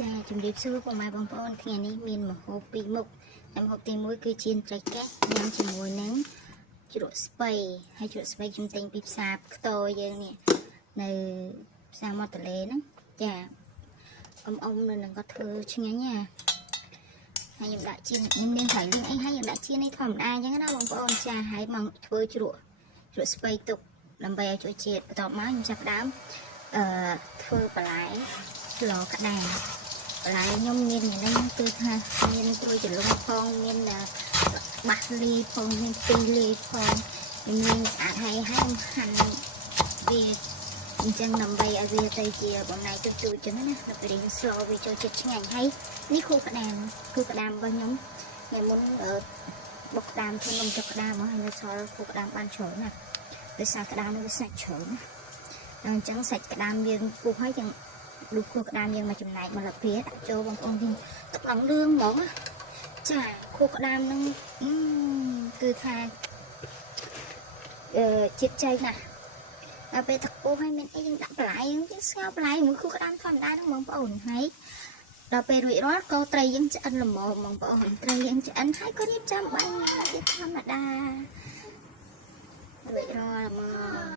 ចាជំរាបសួរបងប្អូនថ្ងៃនេះមានម្ហូបពីរមុខតែម្ហូបទី1គឺចៀនត្រីកែសញ៉ាំជាមួយនឹងជ្រក់ស្ពៃហើយជ្រក់ស្ពៃខ្ញុំទិញពីផ្សារខ្ទរយើងនេះនៅផ្សារមាត់ទន្លេហ្នឹងចាអ៊ំនៅនឹងគាត់ធ្វើឆ្ងាញ់ណាហើយខ្ញុំដាក់ចៀនខ្ញុំមានស្រ័យលៀងអីហើយខ្ញុំដាក់ចៀននេះធម្មតាអញ្ចឹងណាបងប្អូនចាហើយមកធ្វើជ្រក់ស្ពៃទុកដើម្បីឲ្យជួយជាតិបន្ទាប់មកខ្ញុំចាប់ផ្ដើមធ្វើបន្លែស្លក្តាមបន្លែខ្ញុំមានយ៉ាងនេះគឺថាមានត្រួយចលុងផងមានបាសលីផងមានពីលីផងខ្ញុំលាងស្អាតហើយខ្ញុំហាន់វាអញ្ចឹងដើម្បីឲ្យវាទៅជាបំណែកជូរអញ្ចឹងណាដល់ពេលយើងស្លវាចូលជាតិឆ្ងាញ់ហើយនេះខួរក្តាមគឺក្តាមរបស់ខ្ញុំថ្ងៃមុនបុកក្តាមធ្វើនំចុកក្តាមមកហើយនៅសល់ខួរក្តាមបានច្រើនណាដោយសារក្តាមវាសាច់ច្រើនណាអញ្ចឹងសាច់ក្តាមយើងពុះហើយយើងលុះខួរក្តាមយើងមកចំណែកមកលភាដាក់ចូលបងប្អូនវិញទឹកឡើងលឿងហ្មងចាខួរក្តាមនឹងគឺថាជាតិចៃណាស់ដល់ពេលទឹកពុះហើយមានអីយើងដាក់បន្លែយើងស្ងោរបន្លែមួយខួរក្តាមធម្មតាហ្នឹងបងប្អូនហើយដល់ពេលរួចរាល់ក៏ត្រីយើងឆ្អិនល្មមបងប្អូនត្រីយើងឆ្អិនហើយក៏រៀបចំបាញ់វាធម្មតារួចរាល់មក